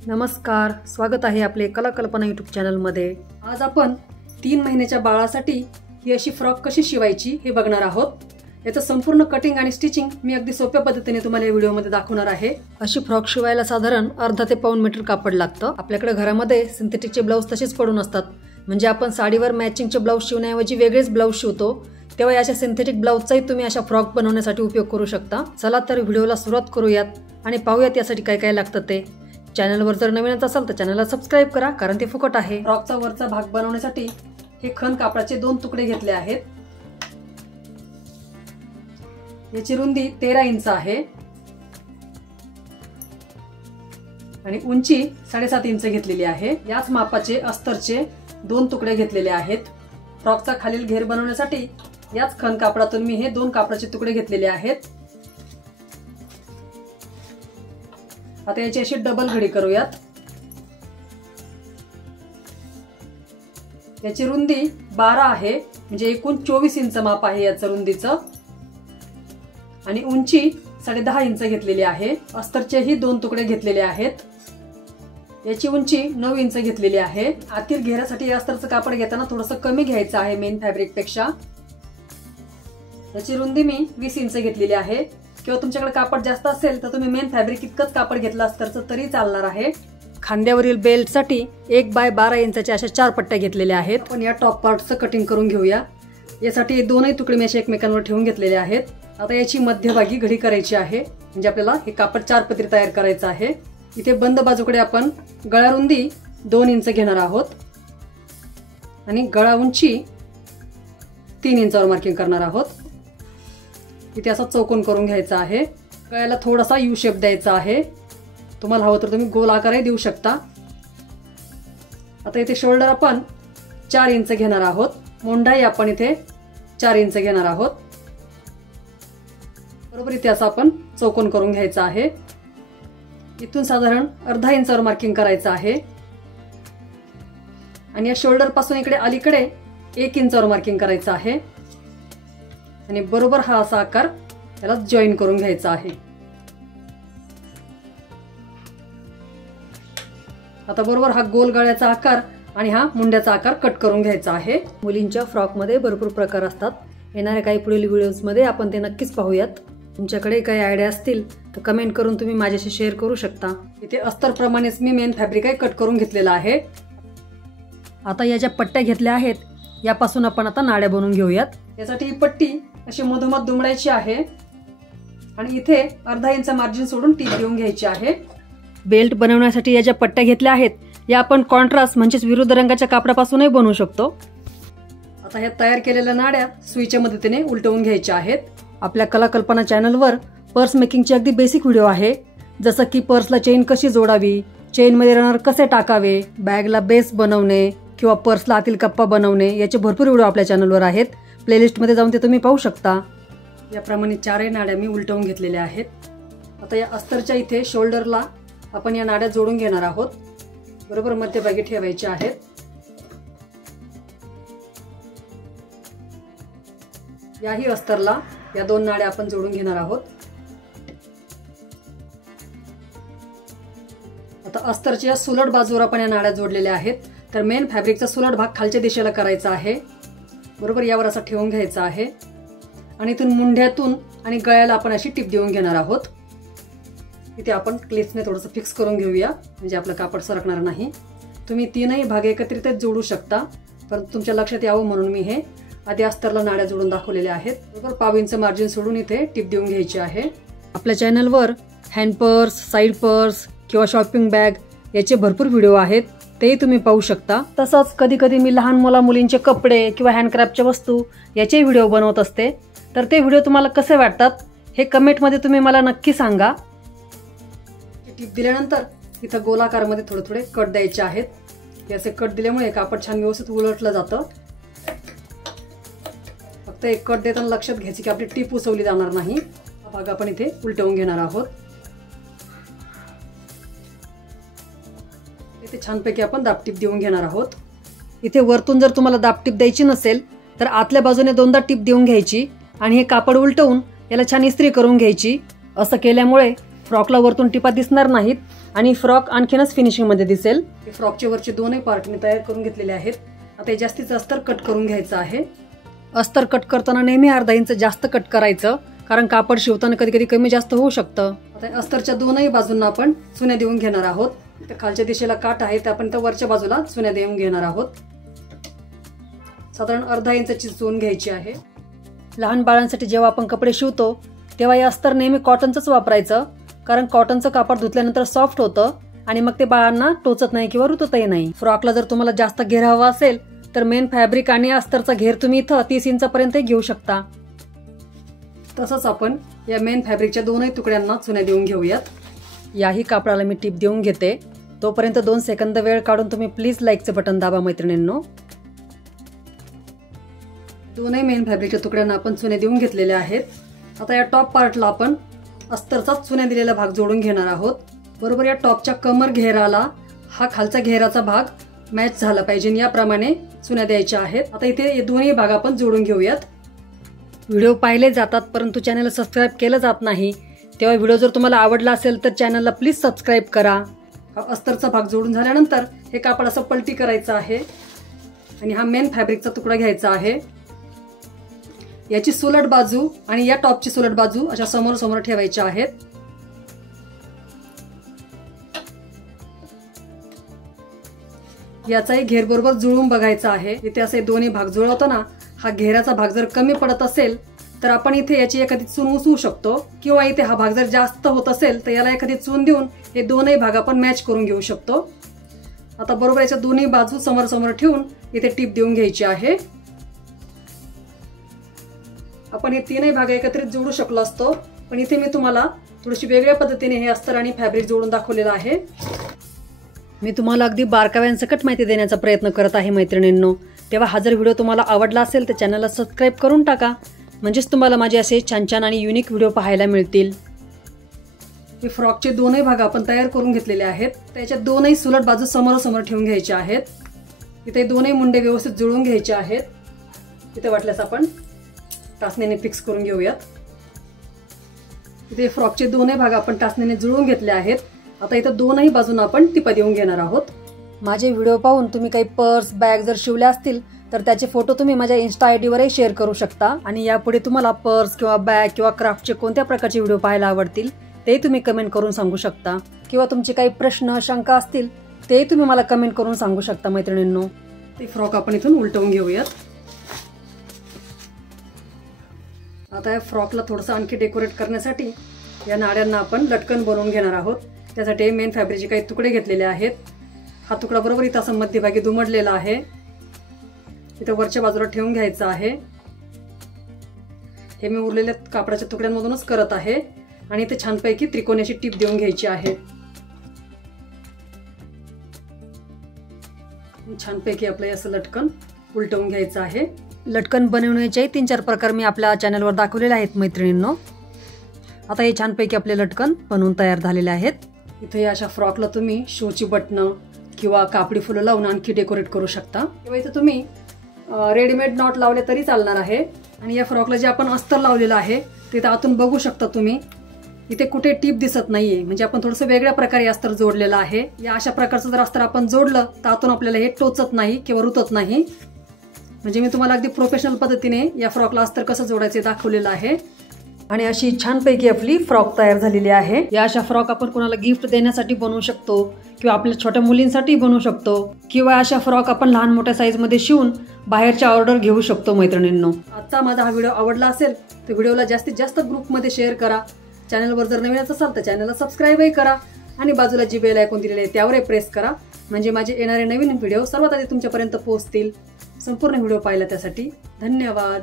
नमस्कार, स्वागत आहे आपले कला कल्पना यूट्यूब चॅनलमध्ये। आज आपण 3 महिन्याच्या बाळासाठी ही अशी फ्रॉक कशी शिवायची हे बघणार आहोत। याचं संपूर्ण कटिंग आणि स्टिचिंग मी अगदी सोप्या पद्धतीने तुम्हाला या व्हिडिओमध्ये दाखवणार आहे। अशी फ्रॉक शिवायला साधारण अर्धा ते पाऊण मीटर कापड लागतं। आपल्याकडे घरामध्ये सिंथेटिकचे ब्लाउज तसेच पडून असतात, म्हणजे आपण साडीवर मॅचिंगचे ब्लाउज शिवण्याऐवजी वेगळेच ब्लाउज शिवतो, तेव्हा याच्या सिंथेटिक ब्लाउजचाही तुम्ही अशा फ्रॉक बनवण्यासाठी उपयोग करू शकता। चला तर व्हिडिओला सुरुवात करूयात आणि पाहूयात यासाठी काय काय लागतं ते। चॅनलवर जर नवीनच असाल तर चॅनलला सबस्क्राइब करा, कारण ते फुकट आहे। फ्रॉकचा वरचा भाग बनवण्यासाठी हे खण कापडाचे 2 तुकडे घेतले आहेत। याची रुंदी 13 इंच आहे आणि उंची 7.5 इंच घेतलेली आहे। याच मापाचे अस्तरचे 2 तुकडे घेतलेले आहेत। फ्रॉकचा खालील घेर बनवण्यासाठी याच खण कापडातून मी हे 2 कापडाचे तुकडे घेतलेले आहेत। आता याची अशी डबल घडी करूयात। याची रुंदी 12 आहे, म्हणजे एकूण 24 इंच माप आहे याचं रुंदीचं, आणि उंची 10.5 इंच घेतलेली आहे। अस्तरचेही 2 तुकडे घेतलेले आहेत। याची उंची 9 इंच घेतलेली आहे। आतील घेरासाठी या अस्तरचं कापड घेताना थोडंसं कमी घ्यायचं आहे मेन फॅब्रिक पेक्षा। याची रुंदी मी 20 इंच घेतलेली आहे, किंवा तुमच्याकडे कापड जास्त असेल तर तुम्ही मेन फॅब्रिक इतकंच कापड घेतलं अस्तरचं तरी चालणार आहे। खांद्यावरील बेल्टसाठी 1 बाय 12 इंचाच्या अशा 4 पट्ट्या घेतलेल्या आहेत। आपण या टॉप पार्टचं कटिंग करून घेऊया। यासाठी दोनही तुकडे मी असे एकमेकांवर ठेवून घेतलेले आहेत। आता याची मध्यभागी घडी करायची आहे, म्हणजे आपल्याला हे कापड 4 पदरी तयार करायचं आहे। इथे बंद बाजूकडे आपण गळा रुंदी 2 इंच घेणार आहोत आणि गळा उंची 3 इंचावर मार्किंग करणार आहोत। इथे असा चौकोन करून घ्यायचा आहे। गळ्याला थोडासा यू शेप द्यायचा आहे, तुम्हाला हवं तर तुम्ही गोल आकारही देऊ शकता। आता इथे शोल्डर आपण 4 इंच घेणार आहोत। मोंढाई आपण इथे 4 इंच घेणार आहोत। बरोबर इथे असं आपण चौकोन करून घ्यायचा आहे। इथून साधारण अर्धा इंचावर मार्किंग करायचं आहे आणि या शोल्डर पासून इकडे अलीकडे 1 इंचावर मार्किंग करायचं आहे आणि बरोबर हा असा आकार याला जॉईन करून घ्यायचा आहे। आता बरोबर हा गोल गळ्याचा आकार आणि हा मुंड्याचा आकार कट करून घ्यायचा आहे। मुलींच्या फ्रॉक मध्ये भरपूर प्रकार असतात, येणाऱ्या काही पुढील व्हिडिओज मध्ये आपण ते नक्कीच पाहूयात। तुमच्याकडे काही आयडिया असतील तर कमेंट करून तुम्ही माझ्याशी शेअर करू शकता। इथे अस्तर प्रमाणेच मी मेन फॅब्रिक कट करून घेतलेला आहे। आता या ज्या पट्ट्या घेतल्या आहेत यापासून आपण आता नाड्या बनवून घेऊयात। यासाठी ही पट्टी अशी मधोमध दुमडायची आहे आणि इथे अर्धा इंच मार्जिन सोडून टीप देऊन घ्यायची आहे। बेल्ट बनवण्यासाठी या ज्या पट्ट्या घेतल्या आहेत या आपण कॉन्ट्रास्ट म्हणजेच विरुद्ध रंगाच्या कापडापासूनही बनवू शकतो। आता ह्या तयार केलेल्या नाड्या सुईच्या मदतीने उलटवून घ्यायच्या आहेत। आपल्या कला कल्पना चॅनलवर पर्स मेकिंगचे अगदी बेसिक व्हिडिओ आहे, जसं की पर्सला चेन कशी जोडावी, चेनमध्ये रनर कसे टाकावे, बॅगला बेस बनवणे किंवा पर्सला आतील कप्पा बनवणे, याचे भरपूर व्हिडिओ आपल्या चॅनलवर आहेत। प्लेलिस्टमध्ये जाऊन ते तुम्ही पाहू शकता। याप्रमाणे 4 नाड्या मी उलटवून घेतलेल्या आहेत। आता या अस्तरच्या इथे शोल्डरला आपण या नाड्या जोडून घेणार आहोत, बरोबर मध्यभागी ठेवायच्या आहेत। याही अस्तरला या 2 नाड्या आपण जोडून घेणार आहोत। आता अस्तरच्या सुलट बाजूवर आपण या नाड्या जोडलेल्या आहेत, तर मेन फॅब्रिकचा सुलट भाग खालच्या दिशेला करायचा आहे। बरोबर यावर असा ठेवून घ्यायचा आहे आणि इथून मुंढ्यातून आणि गळ्याला आपण अशी टिप देऊन घेणार आहोत। इथे आपण क्लिप्सने थोडंसं फिक्स करून घेऊया, म्हणजे आपलं कापड सरकणार नाही। तुम्ही 3ही भाग एकत्रितच जोडू शकता, परंतु तुमच्या लक्षात यावं म्हणून मी हे आधी अस्तरला नाड्या जोडून दाखवलेल्या आहेत। बरोबर पाव इंच मार्जिन सोडून इथे टिप देऊन घ्यायची आहे। आपल्या चॅनलवर हँड पर्स, साईड पर्स किंवा शॉपिंग बॅग याचे भरपूर व्हिडिओ आहेत, तेही तुम्ही पाहू शकता। तसंच कधी कधी मी लहान मुलींचे कपडे किंवा हँडक्राफ्टच्या वस्तू याचे व्हिडिओ बनवत असते, तर ते व्हिडिओ तुम्हाला कसे वाटतात हे कमेंटमध्ये तुम्ही मला नक्की सांगा। टिप दिल्यानंतर इथं गोलाकारमध्ये थोडे थोडे कट द्यायचे आहेत। हे असे कट दिल्यामुळे कापड छान व्यवस्थित उलटलं जातं। फक्त एक कट देताना लक्षात घ्यायचे की आपली टीप उसवली जाणार नाही। हा भाग आपण इथे उलटवून घेणार आहोत। इथे छानपैकी आपण दाबटीप देऊन घेणार आहोत। इथे वरतून जर तुम्हाला दाबटीप द्यायची नसेल तर आतल्या बाजूने 2दा टीप देऊन घ्यायची आणि हे कापड उलटवून याला छान इस्त्री करून घ्यायची। असं केल्यामुळे फ्रॉकला वरतून टिपा दिसणार नाहीत आणि फ्रॉक आणखीनच फिनिशिंग मध्ये दिसेल। हे फ्रॉकचे वरचे दोनही पार्ट मी तयार करून घेतलेले आहेत। आता हे जास्तीचं अस्तर कट करून घ्यायचं आहे। अस्तर कट करताना नेहमी अर्धा इंच जास्त कट करायचं, कारण कापड शिवताना कधी कधी कमी जास्त होऊ शकतं। आता अस्तरच्या दोनही बाजूंना आपण चुन्या देऊन घेणार आहोत। तर खालच्या दिशेला काठ आहे, तर आपण त्या वरच्या बाजूला चुन्या देऊन घेणार आहोत। साधारण अर्धा इंचाची चून घ्यायची आहे। लहान बाळांसाठी जेव्हा आपण कपडे शिवतो तेव्हा हे अस्तर नेहमी कॉटनचंच वापरायचं, कारण कॉटनचं कापड धुतल्यानंतर सॉफ्ट होतं आणि मग ते बाळांना टोचत नाही किंवा रुततही नाही। फ्रॉकला जर तुम्हाला जास्त घेर हवा असेल तर मेन फॅब्रिक आणि अस्तरचा घेर तुम्ही इथं 30 इंचापर्यंत घेऊ शकता। तसंच आपण या मेन फॅब्रिकच्या दोनही तुकड्यांना चुन्या देऊन घेऊयात। याही कापडाला मी टिप देऊन घेते। तोपर्यंत 2 सेकंद वेळ काढून तुम्ही प्लीज लाईकचं बटन दाबा मैत्रिणींनो। दोनही मेन फॅब्रिकच्या तुकड्यांना आपण चुन्या देऊन घेतलेल्या आहेत। आता या टॉप पार्टला आपण अस्तरचा चुन्या दिलेला भाग जोडून घेणार आहोत। बरोबर या टॉपच्या कमर घेराला हा खालचा घेराचा भाग मॅच झाला पाहिजे, याप्रमाणे चुन्या द्यायच्या आहेत। आता इथे हे दोन्ही भाग आपण जोडून घेऊयात। व्हिडिओ पाहिले जातात परंतु चॅनलला सबस्क्राईब केलं जात नाही, तेव्हा व्हिडिओ जर तुम्हाला आवडला असेल तर चॅनलला प्लीज सबस्क्राईब करा। अस्तरचा भाग जोडून झाल्यानंतर हे कापड असं पलटी करायचं आहे आणि हा मेन फॅब्रिकचा तुकडा घ्यायचा आहे। याची सुलट बाजू आणि या टॉपची सुलट बाजू अशा समोर समोर ठेवायच्या आहेत। याचाही घेर बरोबर जुळवून बघायचा आहे। इथे असे दोन्ही भाग जुळवताना हा घेराचा भाग जर कमी पडत असेल तर आपण इथे याची एखादी चून उसवू शकतो, किंवा इथे हा भाग जर जास्त होत असेल तर याला एखादी चून देऊन हे दोनही भाग आपण मॅच करून घेऊ शकतो। आता बरोबर याच्या दोन्ही बाजू समोर समोर ठेवून इथे टिप देऊन घ्यायची आहे। आपण हे तीनही भाग एकत्रित जोडू शकलो असतो, पण इथे मी तुम्हाला थोडीशी वेगळ्या पद्धतीने हे अस्तर आणि फॅब्रिक जोडून दाखवलेलं आहे। मी तुम्हाला अगदी बारकाव्यांसकट माहिती देण्याचा प्रयत्न करत आहे मैत्रिणींनो। तेव्हा हा जर व्हिडिओ तुम्हाला आवडला असेल तर चॅनलला सबस्क्राईब करून टाका, म्हणजेच तुम्हाला माझे असे छान छान आणि युनिक व्हिडिओ पाहायला मिळतील। हे फ्रॉकचे दोनही भाग आपण तयार करून घेतलेले आहेत। त्याच्या दोनही सुलट बाजू समोर समोर ठेवून घ्यायच्या आहेत। इथे दोनही मुंडे व्यवस्थित जुळवून घ्यायचे आहेत। इथे वाटल्यास आपण टाचणीने फिक्स करून घेऊयात। इथे फ्रॉकचे दोनही भाग आपण टाचणीने जुळवून घेतले आहेत। आता इथे दोनही बाजूंना आपण टिपा देऊन घेणार आहोत। माझे व्हिडिओ पाहून तुम्ही काही पर्स बॅग जर शिवल्या असतील तर त्याचे फोटो तुम्ही माझ्या इन्स्टा आयडी वरही शेअर करू शकता। आणि यापुढे तुम्हाला पर्स किंवा बॅग किंवा क्राफ्टचे कोणत्या प्रकारचे व्हिडिओ पाहायला आवडतील ते तुम्ही कमेंट करून सांगू शकता, किंवा तुमचे काही प्रश्न शंका असतील ते तुम्ही मला कमेंट करून सांगू शकता मैत्रिणींनो। ते फ्रॉक आपण इथून उलटवून घेऊयात। आता या फ्रॉकला थोडंसं आणखी डेकोरेट करण्यासाठी या नाड्यांना आपण लटकन बनवून घेणार आहोत। त्यासाठी मेन फॅब्रिकचे काही तुकडे घेतलेले आहेत। हा तुकडा बरोबर इथं असं मध्यभागी दुमडलेला आहे, इथं वरच्या बाजूला ठेवून घ्यायचा आहे। हे मी उरलेल्या कापडाच्या तुकड्यांमधूनच करत आहे आणि इथे छानपैकी त्रिकोणी अशी टीप देऊन घ्यायची आहे। छानपैकी आपलं असं लटकन उलटवून घ्यायचं आहे। लटकन बनवण्याचे 3-4 प्रकार मी आपल्या चॅनलवर दाखवलेले आहेत मैत्रिणींनो। आता हे छानपैकी आपले लटकन बनवून तयार झालेले आहेत। इथे अशा फ्रॉकला तुम्ही शोची बटणं किंवा कापडी फुलं लावून आणखी डेकोरेट करू शकता, किंवा इथे तुम्ही रेडीमेड नॉट लावले तरी चालणार आहे। आणि या फ्रॉकला जे आपण अस्तर लावलेलं आहे ते आतून बघू शकता तुम्ही, इथे कुठे टीप दिसत नाहीये, म्हणजे आपण थोडंसं वेगळ्या प्रकारे अस्तर जोडलेलं आहे। या अशा प्रकारचं जर अस्तर आपण जोडलं तर आतून आपल्याला हे टोचत नाही किंवा रुतत नाही। म्हणजे मी तुम्हाला अगदी प्रोफेशनल पद्धतीने या फ्रॉकला अस्तर कसं जोडायचे दाखवलेलं आहे। आणि अशी छानपैकी आपली फ्रॉक तयार झालेली आहे। या अशा फ्रॉक आपण कोणाला गिफ्ट देण्यासाठी बनवू शकतो, किंवा आपल्या छोट्या मुलींसाठी बनवू शकतो, किंवा अशा फ्रॉक आपण लहान मोठ्या साईज मध्ये शिवून बाहेरच्या ऑर्डर घेऊ शकतो मैत्रिणींनो। आजचा माझा हा व्हिडिओ आवडला असेल तर व्हिडिओला जास्तीत जास्त ग्रुपमध्ये शेअर करा। चॅनलवर जर नवीनच असाल तर चॅनलला सबस्क्राईबही करा आणि बाजूला जी बेल आयकॉन दिलेले आहे त्यावरही प्रेस करा, म्हणजे माझे येणारे नवीन व्हिडिओ सर्वात आधी तुमच्यापर्यंत पोहोचतील। संपूर्ण व्हिडिओ पाहिला त्यासाठी धन्यवाद।